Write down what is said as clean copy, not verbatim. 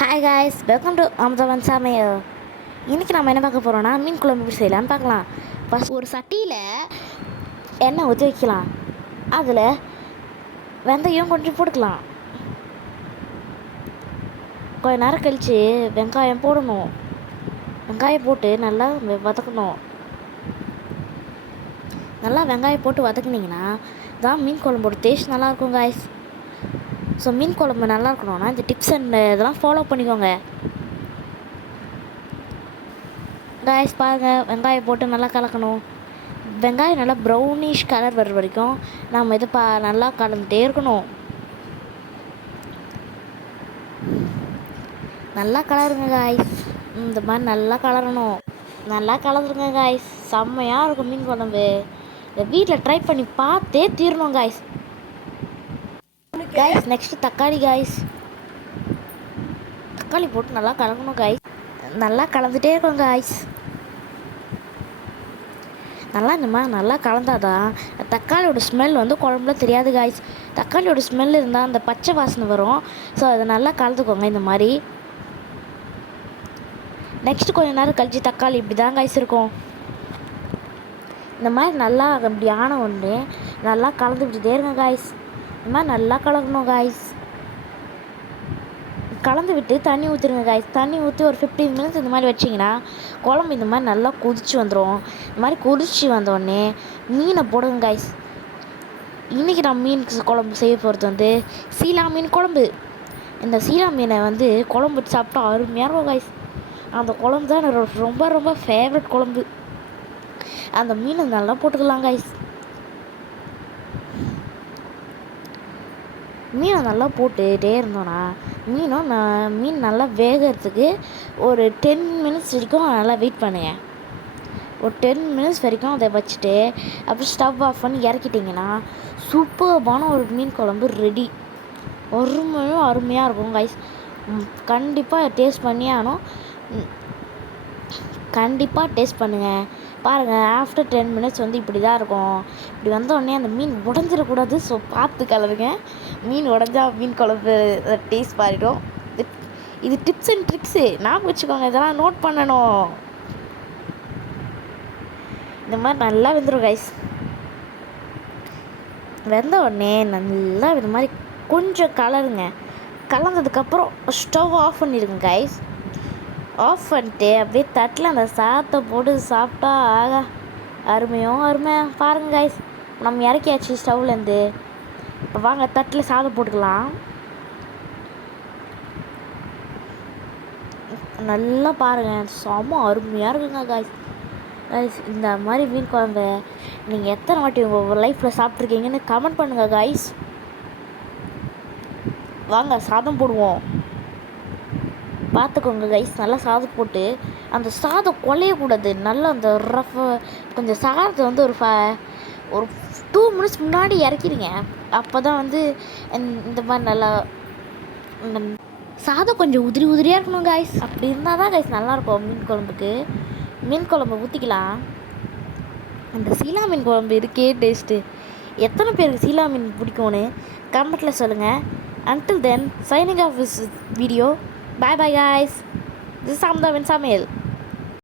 Hi guys, welcome to Amudhavan சமையல். இன்றைக்கி நம்ம என்ன பார்க்க போகிறோன்னா மீன் குழம்பு எப்படி செய்யலான்னு பார்க்கலாம். ஃபஸ்ட் ஒரு சட்டியில் எண்ணெய் ஊற்றி வைக்கலாம். அதில் வெந்தயம் கொஞ்சம் போட்டுக்கலாம். கொஞ்ச நேரம் கழித்து வெங்காயம் போடணும். வெங்காயம் போட்டு நல்லா வதக்கணும். நல்லா வெங்காயம் போட்டு வதக்குனிங்கன்னா தான் மீன் குழம்போட டேஸ்ட் நல்லாயிருக்கும் காய்ஸ். ஸோ மீன் குழம்பு நல்லா இருக்கணும்னா இந்த டிப்ஸ் அண்ட் இதெல்லாம் ஃபாலோ பண்ணிக்கோங்க காய்ஸ். பாருங்கள், வெங்காயம் போட்டு நல்லா கலக்கணும். வெங்காயம் நல்லா ப்ரௌனிஷ் கலர் வர்ற வரைக்கும் நம்ம இதை நல்லா கலந்துகிட்டே இருக்கணும். நல்லா கலருங்க காய்ஸ். இந்த மாதிரி நல்லா கலரணும். நல்லா கலந்துருங்க காய்ஸ். செம்மையாக இருக்கும் மீன் குழம்பு. இந்த வீட்டில் ட்ரை பண்ணி பார்த்தே தீரணும் காய்ஸ். நெக்ஸ்ட்டு தக்காளி காய்ஸ். தக்காளி போட்டு நல்லா கலக்கணும் காய்ஸ். நல்லா கலந்துகிட்டே இருக்கணும் காய்ஸ். நல்லா இந்த மாதிரி நல்லா கலந்தாதான் தக்காளியோட ஸ்மெல் வந்து குழம்புல தெரியாது காய்ஸ். தக்காளியோட ஸ்மெல் இருந்தால் அந்த பச்சை வாசனை வரும். ஸோ அதை நல்லா கலந்துக்கோங்க இந்த மாதிரி. நெக்ஸ்ட்டு கொஞ்சம் நேரம் கழிச்சு தக்காளி இப்படி தான் காய்ஸ் இருக்கும். இந்த மாதிரி நல்லா அப்படி ஆன ஒன்று நல்லா கலந்துக்கிட்டே இருங்க காய்ஸ். இந்த மாதிரி நல்லா கலக்கணும் காய்ஸ். கலந்து விட்டு தண்ணி ஊற்றிடுங்க காய்ஸ். தண்ணி ஊற்றி ஒரு 15 மினிட்ஸ் இந்த மாதிரி வச்சிங்கன்னா குழம்பு இந்த மாதிரி நல்லா கொதிச்சு வந்துடும். இந்த மாதிரி கொதிச்சு வந்தோடனே மீனை போடுங்க காய்ஸ். இன்றைக்கி நான் மீன் குழம்பு செய்ய போகிறது வந்து சீலா மீன் குழம்பு. இந்த சீலா மீனை வந்து குழம்பு வச்சு சாப்பிட்டா அருமையாக இருக்கும் காய்ஸ். அந்த குழம்பு தான் எனக்கு ரொம்ப ரொம்ப ஃபேவரட் குழம்பு. அந்த மீனை நல்லா போட்டுக்கலாம் காய்ஸ். மீனை நல்லா போட்டுகிட்டே இருந்தோன்னா மீன் நல்லா வேகிறதுக்கு ஒரு 10 மினிட்ஸ் வரைக்கும் நல்லா வெயிட் பண்ணுங்கள். ஒரு 10 மினிட்ஸ் வரைக்கும் அதை வச்சுட்டு அப்புறம் ஸ்டவ் ஆஃப் பண்ணி இறக்கிட்டிங்கன்னா சூப்பர்பான ஒரு மீன் குழம்பு ரெடி. அருமையாக இருக்கும் கைஸ். கண்டிப்பாக டேஸ்ட் பண்ணியே ஆகணும். கண்டிப்பாக டேஸ்ட் பண்ணுங்கள். பாருங்கள், ஆஃப்டர் 10 மினிட்ஸ் வந்து இப்படி தான் இருக்கும். இப்படி வந்தோடனே அந்த மீன் உடஞ்சிடக்கூடாது. ஸோ பார்த்து கலருங்க. மீன் உடஞ்சா மீன் குழம்பு டேஸ்ட் மாறிடும். இது டிப்ஸ் அண்ட் ட்ரிக்ஸு, ஞாபகம் வச்சுக்கோங்க. இதெல்லாம் நோட் பண்ணணும். இந்த மாதிரி நல்லா வெந்துடும் கைஸ். வெந்த உடனே நல்லா இந்த மாதிரி கொஞ்சம் கலருங்க. கலந்ததுக்கப்புறம் ஸ்டவ் ஆஃப் பண்ணிடுங்க கைஸ். ஆஃப் பண்ணிட்டு அப்படியே தட்டில் அந்த சாதத்தை போட்டு சாப்பிட்டா ஆகா அருமையாக பாருங்கள் கைஸ். நம்ம இறக்கியாச்சு ஸ்டவ்லேருந்து. இப்போ வாங்க தட்டில் சாதம் போட்டுக்கலாம். நல்லா பாருங்கள், செம்ம அருமையாக இருக்குங்க கைஸ். இந்த மாதிரி மீன் குழம்பு நீங்கள் எத்தனை வாட்டி உங்கள் லைஃப்பில் சாப்பிட்ருக்கீங்கன்னு கமெண்ட் பண்ணுங்கள் கைஸ். வாங்க சாதம் போடுவோம். பார்த்துக்கோங்க கைஸ். நல்லா சாதம் போட்டு அந்த சாதம் குலையக்கூடாது. நல்லா அந்த கொஞ்சம் சாதத்தை வந்து ஒரு 2 மினிட்ஸ் முன்னாடி இறக்கிடுங்க. அப்போ தான் வந்து இந்த மாதிரி நல்லா சாதம் கொஞ்சம் உதிரியாக இருக்கணும் கைஸ். அப்படி இருந்தால் தான் கைஸ் நல்லாயிருக்கும் மீன் குழம்புக்கு. மீன் குழம்பு ஊற்றிக்கலாம். அந்த சீலா மீன் குழம்பு இருக்கே டேஸ்ட்டு. எத்தனை பேருக்கு சீலா மீன் பிடிக்கும்னு கமெண்ட்டில் சொல்லுங்கள். Until then, signing off this video. Bye bye guys. This is Amda Samail.